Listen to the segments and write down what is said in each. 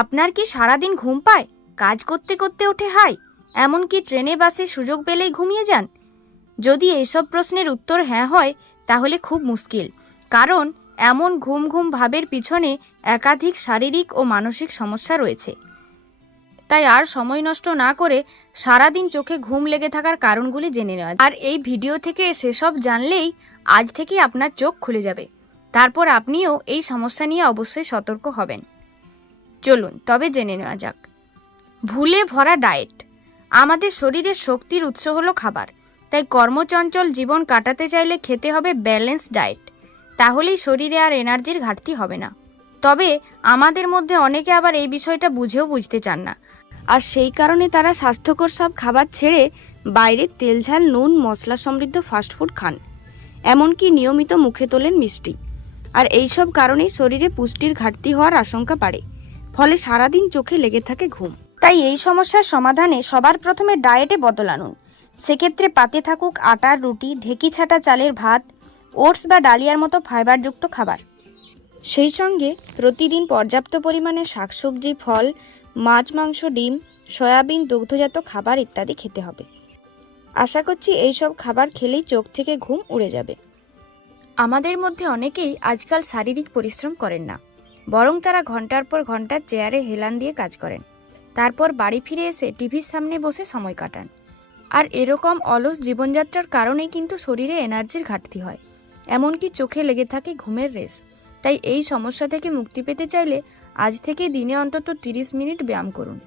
আপনার কি সারাদিন ঘুম পায়? কাজ করতে করতে ওঠে হাই, এমনকি ট্রেনে বাসে সুযোগ পেলেই ঘুমিয়ে যান? যদি এইসব প্রশ্নের উত্তর হ্যাঁ হয় তাহলে খুব মুশকিল, কারণ এমন ঘুম ঘুম ভাবের পিছনে একাধিক শারীরিক ও মানসিক সমস্যা রয়েছে। তাই আর সময় নষ্ট না করে সারাদিন চোখে ঘুম লেগে থাকার কারণগুলি জেনে নেওয়া। আর এই ভিডিও থেকে সেসব জানলেই আজ থেকেই আপনার চোখ খুলে যাবে। তারপর আপনিও এই সমস্যা নিয়ে অবশ্যই সতর্ক হবেন। চলুন তবে জেনে নেওয়া যাক। ভুলে ভরা ডায়েট। আমাদের শরীরের শক্তির উৎস হলো খাবার, তাই কর্মচঞ্চল জীবন কাটাতে চাইলে খেতে হবে ব্যালেন্স ডায়েট। তাহলেই শরীরে আর এনার্জির ঘাটতি হবে না। তবে আমাদের মধ্যে অনেকে আবার এই বিষয়টা বুঝতে চান না, আর সেই কারণে তারা স্বাস্থ্যকর সব খাবার ছেড়ে বাইরের তেলঝাল নুন মশলা সমৃদ্ধ ফাস্টফুড খান, এমনকি নিয়মিত মুখে তোলেন মিষ্টি। আর এইসব কারণেই শরীরে পুষ্টির ঘাটতি হওয়ার আশঙ্কা বাড়ে, ফলে সারাদিন চোখে লেগে থাকে ঘুম। তাই এই সমস্যার সমাধানে সবার প্রথমে ডায়েটে বদল আনুন। সেক্ষেত্রে পাতে থাকুক আটার রুটি, ঢেকি ছাটা চালের ভাত, ওটস বা ডালিয়ার মতো ফাইবারযুক্ত খাবার। সেই সঙ্গে প্রতিদিন পর্যাপ্ত পরিমাণে শাকসবজি, ফল, মাছ, মাংস, ডিম, সয়াবিন, দুগ্ধজাত খাবার ইত্যাদি খেতে হবে। আশা করছি এইসব খাবার খেলেই চোখ থেকে ঘুম উড়ে যাবে। আমাদের মধ্যে অনেকেই আজকাল শারীরিক পরিশ্রম করেন না, বরং তারা ঘন্টার পর ঘন্টা চেয়ারে হেলান দিয়ে কাজ করেন, তারপর বাড়ি ফিরে এসে টিভির সামনে বসে সময় কাটান। আর এরকম অলস জীবনযাত্রার কারণেই কিন্তু শরীরে এনার্জির ঘাটতি হয়, এমনকি চোখে লেগে থাকে ঘুমের রেশ। তাই এই সমস্যা থেকে মুক্তি পেতে চাইলে আজ থেকে দিনে অন্তত 30 মিনিট ব্যায়াম করুন।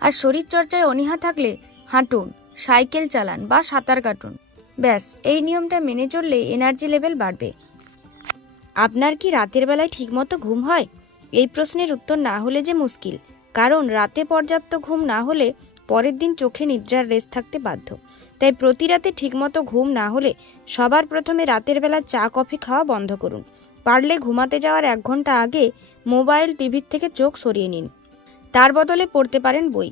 আর শরীরচর্চায় অনীহা থাকলে হাঁটুন, সাইকেল চালান বা সাঁতার কাটুন। ব্যাস, এই নিয়মটা মেনে চললে এনার্জি লেভেল বাড়বে। আপনার কি রাতের বেলায় ঠিকমতো ঘুম হয়? এই প্রশ্নের উত্তর না হলে যে মুশকিল, কারণ রাতে পর্যাপ্ত ঘুম না হলে পরের দিন চোখে নিদ্রার রেশ থাকতে বাধ্য। তাই প্রতি রাতে ঠিকমতো ঘুম না হলে সবার প্রথমে রাতের বেলা চা কফি খাওয়া বন্ধ করুন। পারলে ঘুমাতে যাওয়ার 1 ঘন্টা আগে মোবাইল, টিভির থেকে চোখ সরিয়ে নিন। তার বদলে পড়তে পারেন বই।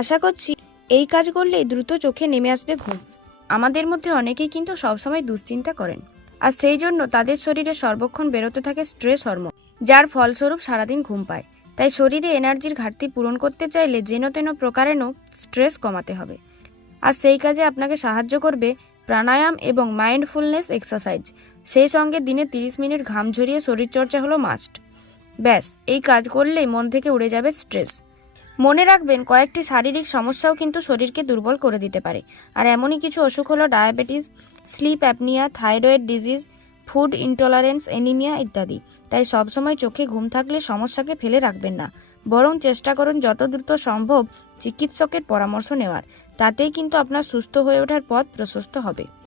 আশা করছি এই কাজ করলেই দ্রুত চোখে নেমে আসবে ঘুম। আমাদের মধ্যে অনেকেই কিন্তু সবসময় দুশ্চিন্তা করেন, আর সেই জন্য তাদের শরীরে সর্বক্ষণ বেরোতে থাকে স্ট্রেস হরমোন, যার ফলস্বরূপ সারাদিন ঘুম পায়। তাই শরীরে এনার্জির ঘাটতি পূরণ করতে চাইলে যেন তেন প্রকারেণও স্ট্রেস কমাতে হবে। আর সেই কাজে আপনাকে সাহায্য করবে প্রাণায়াম এবং মাইন্ডফুলনেস এক্সারসাইজ। সেই সঙ্গে দিনে 30 মিনিট ঘাম ঝরিয়ে শরীরচর্চা হলো মাস্ট। ব্যাস, এই কাজ করলেই মন থেকে উড়ে যাবে স্ট্রেস। মনে রাখবেন, কয়েকটি শারীরিক সমস্যাও কিন্তু শরীরকে দুর্বল করে দিতে পারে। আর এমনই কিছু অসুখ হলো diabetes, sleep apnoea, thyroid disease, food intolerance, anaemia ইত্যাদি। তাই সবসময় চোখে ঘুম থাকলে সমস্যাকে ফেলে রাখবেন না, বরং চেষ্টা করুন যত দ্রুত সম্ভব চিকিৎসকের পরামর্শ নেওয়ার। তাতেই কিন্তু আপনার সুস্থ হয়ে ওঠার পথ প্রশস্ত হবে।